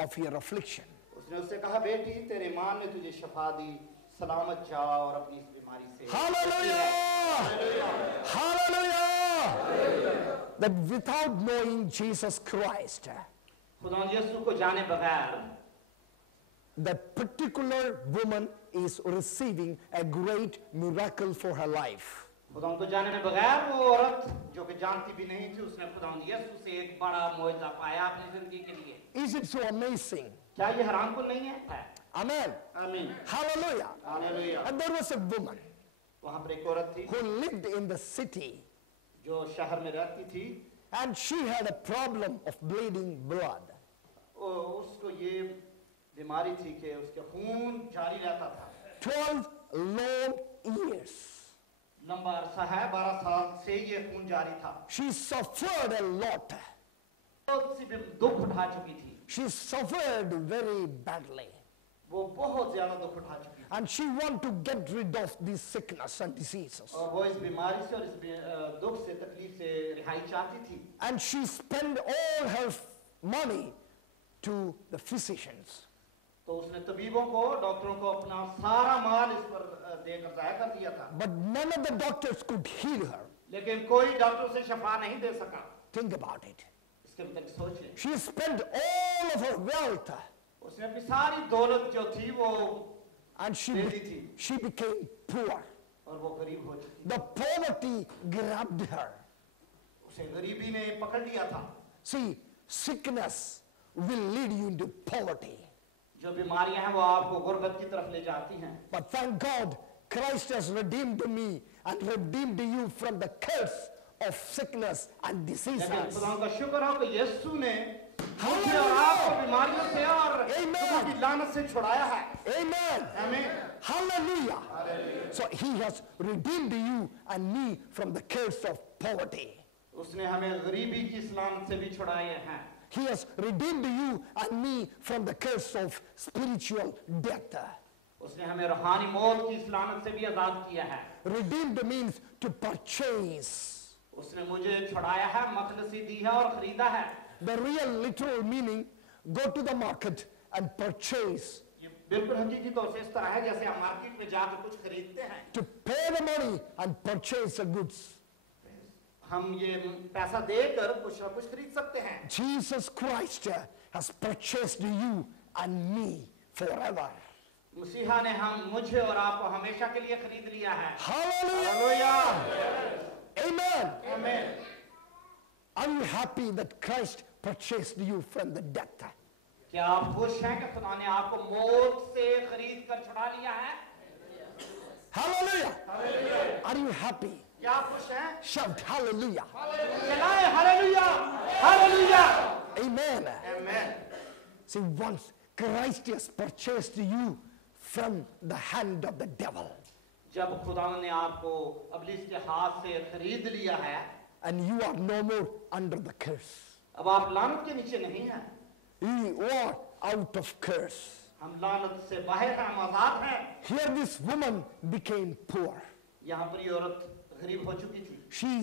of your affliction. उसने उससे कहा, बेटी तेरे ईमान ने तुझे शफा दी, सलामत जा और अपनी इस बीमारी से। Hallelujah! Hallelujah! That without knowing Jesus Christ, खुदा यीशु को जाने बगैर that particular woman is receiving a great miracle for her life. खुदा को जाने में बगैर वो औरत जो कि जानती भी नहीं थी, उसने खुदा यीशु से एक बड़ा मुआवजा पाया अपनी जिंदगी के लिए। Is it so amazing? क्या ये हैरान कुन नहीं है? Amen. आमीन। Hallelujah. Hallelujah. And there was a woman वहाँ पर एक औरत थी who lived in the city, जो शहर में रहती थी, and she had a problem of bleeding blood. उसको ये बीमारी थी कि उसके खून जारी रहता था। 12 long years. लंबा अरसा है, 12 साल से ये खून जारी था। She suffered a lot. बहुत सी दुख उठा चुकी थी। She suffered very badly. वो बहुत ज्यादा दुख उठा चुकी थी। And she wanted to get rid of these sickness and diseases. और वो इस बीमारी से और इस दुख से, तकलीफ से रिहाई चाहती थी। And she spent all her money to the physicians. तो उसने तबीबों को, डॉक्टरों को अपना सारा माल इस पर देकर जाया कर दिया था। But none of the doctors could heal her. लेकिन कोई डॉक्टर उसे शफा नहीं दे सका। Think about it. इसके मतलब सोचिए। She spent all of her wealth. उसने अपनी सारी दौलत जो थी वो And she became poor. और वो गरीब हो चुकी। The poverty grabbed her. उसे गरीबी ने पकड़ लिया था। See, sickness will lead you into poverty. जो बीमारियां हैं वो आपको गुर्बत की तरफ ले जाती हैं। But thank God, Christ has redeemed me and redeemed you from the curse of sickness and diseases. लेकिन खुदा का शुक्र हो कि यीशु ने मुझे और आपको बीमारियों से और दुखों की लानत से छुड़ाया है। Amen. आमीन। Hallelujah. So he has redeemed you and me from the curse of poverty. उसने हमें गरीबी की इस लानत से भी छुड़ाए हैं। He has redeemed you and me from the curse of spiritual death. उसने हमें रूहानी मौत की इस लानत से भी आजाद किया है। Redeemed means to purchase. उसने मुझे छुड़ाया है, मखलसी दी है और खरीदा है। The real literal meaning, go to the market and purchase. ये बिल्कुल हकीकी तौर से इस तरह है जैसे हम मार्केट में जाकर कुछ खरीदते हैं। To pay the money and purchase the goods. हम ये पैसा देकर कुछ ना कुछ खरीद सकते हैं। Jesus Christ has purchased you and me forever. मसीहा ने हम मुझे और आपको हमेशा के लिए खरीद लिया है। Hallelujah. Amen. आमीन। Are you happy that Christ purchased you from the death? क्या आप खुश हैं कि खुदा ने आपको मौत से खरीद कर छुड़ा लिया है? Hallelujah. Are you happy? क्या आप खुश हैं? Shout hallelujah. चलाएं हालेलुया, हालेलुया। Amen. आमीन। See, once Christ has purchased you from the hand of the devil, जब खुदा ने आपको अबलीस के हाथ से खरीद लिया है, and you are no more under the curse. अब आप लानत के नीचे नहीं हैं। You are out of curse. हम लानत से बाहर हैं, हम आजाद हैं। Here this woman became poor. यहाँ पर ये औरत गरीब हो चुकी थी। She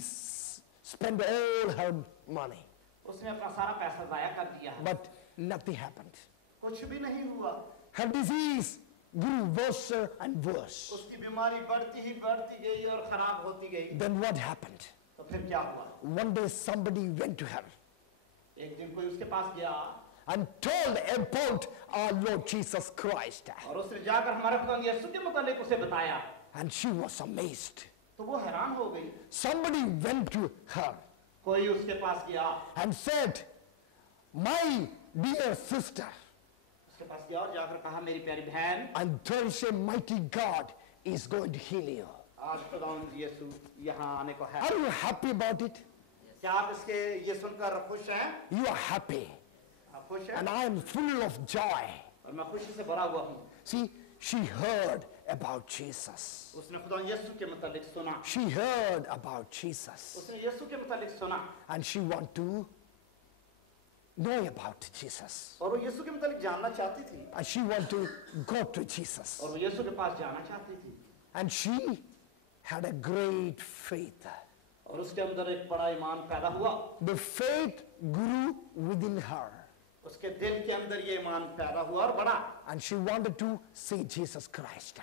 spent all her money, उसने अपना सारा पैसा जाया कर दिया है। but nothing happened. कुछ भी नहीं हुआ। Her disease grew worse and worse. उसकी बीमारी बढ़ती ही बढ़ती गई और खराब होती गई। Then what happened? तो फिर क्या हुआ? One day somebody went to her एक दिन कोई उसके पास गया and told about our Lord Jesus Christ. और उसने जाकर हमारे खुदा यीशु के मुतालिक उसे बताया। And she was amazed. तो वो हैरान हो गई। Somebody went to her कोई उसके पास गया, and said, my dear sister, उसके पास गया और जाकर कहा, मेरी प्यारी बहन, and there is a mighty God is going to heal you. आज खुदावंद यीशु यहाँ आने को है। Are you happy about it? क्या आप इसके ये सुनकर खुश हैं? You are happy. आप खुश हैं? And I am full of joy. और मैं खुशी से भरा हुआ हूँ। See, she heard about Jesus. उसने खुदा यीशु के मुतालिक सुना। She heard about Jesus. उसने यीशु के मुतालिक सुना। And she want to know about Jesus. और वो यीशु के मुतालिक जानना चाहती थी। And she want to go to Jesus. और वो यीशु के पास जाना चाहती थी। And she had a great faith. और उसके अंदर एक बड़ा ईमान पैदा हुआ। The faith grew within her. उसके दिल के अंदर ये ईमान पैदा हुआ और बढ़ा। And she wanted to see Jesus Christ.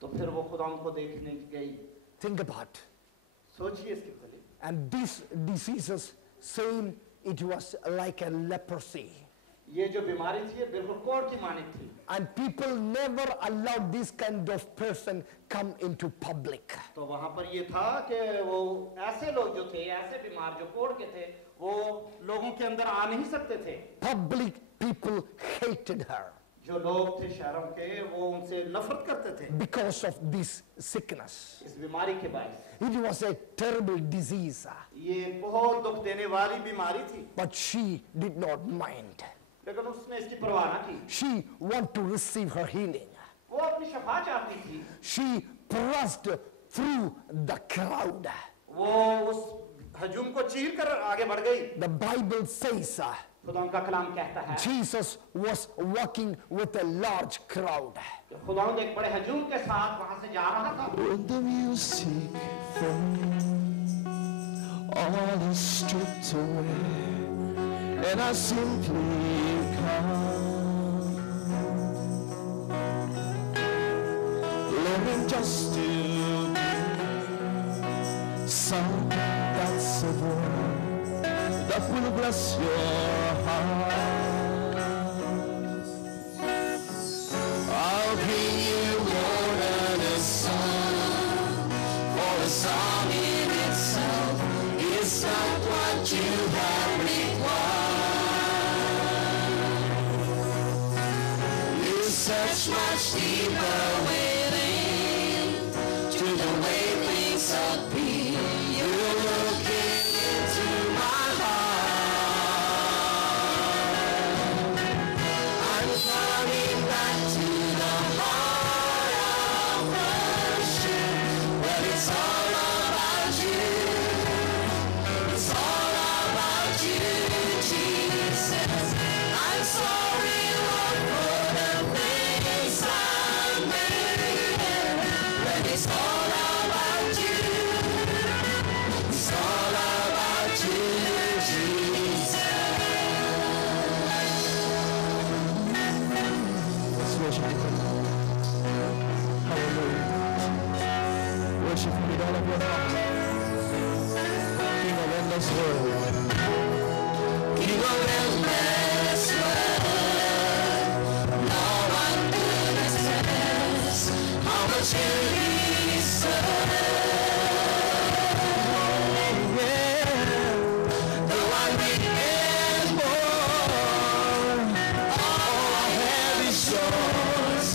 तो फिर वो खुदा को देखने गई। Think about. सोचिए इसके पहले। And these diseases, saying it was like a leprosy. ये जो बीमारी थी ये बिल्कुल कोढ़ की मानित थी। And people never allowed this kind of person come into public. तो वहां पर ये था कि वो ऐसे लोग जो थे, ऐसे बीमार जो कोढ़ के थे, वो लोगों के अंदर आ नहीं सकते थे। Public people hated her जो लोग थे शहरों के, वो उनसे नफरत करते थे because of this sickness. इस बीमारी के बायस। It was a terrible disease, ये बहुत दुख देने वाली बीमारी थी, but she did not mind. लेकिन उसने इसकी परवाह ना की। She wanted to receive her healing. वो अपनी शफा चाहती थी। She pressed through the crowd. वो उस हजूम को चीर कर आगे बढ़ गई। The Bible says खुदा का कलाम कहता है Jesus was walking with a large crowd. कि खुदा एक बड़े हजूम के साथ वहां से जा रहा था। When the music fades, all is stripped away, and I simply come, longing just to be some that's a word that will bless your heart. I'll bring you more than a song, for a song in itself is not what you have required. You search much deeper within to the way things appear. You're looking into my heart. I'm coming back to the heart of worship, where it's all about you. It's all about you, Jesus. I'm sorry, Lord, for the things I made, but it's all about you. It's all about you, Jesus. Let's worship Him. Hallelujah. Worship Him with all of your heart. King of endless world. King of endless world. No one could express how much you deserve. The one with is born. All heavy shores,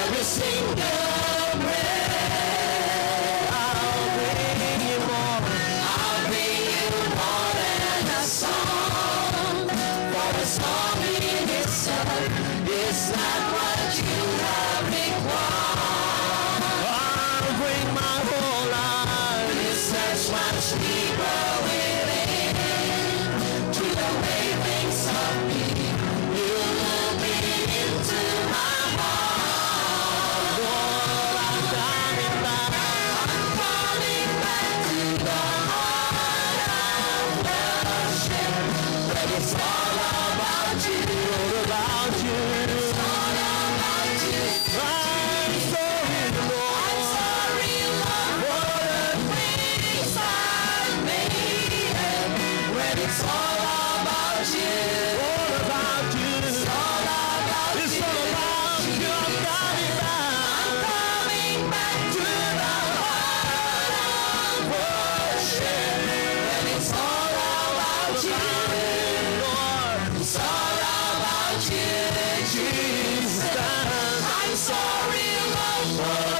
every single breath. I'll bring you more. I'll bring you more than a song. For a song in itself is not what you have required. I'll bring my whole life. You search much deeper within to the way things appear. You look into my heart. Lord, I'm coming back. I'm coming back to the heart of worship, where it's all about you. All about you. It's all about you. I'm sorry, Lord. I'm sorry, Lord, for the things I made, when it's all about you. All about you. It's all about you. It's all about you. I'm coming back. I'm coming back to the heart of worship, when it's all about you, Lord. It's all about you, Jesus. I'm sorry, Lord, for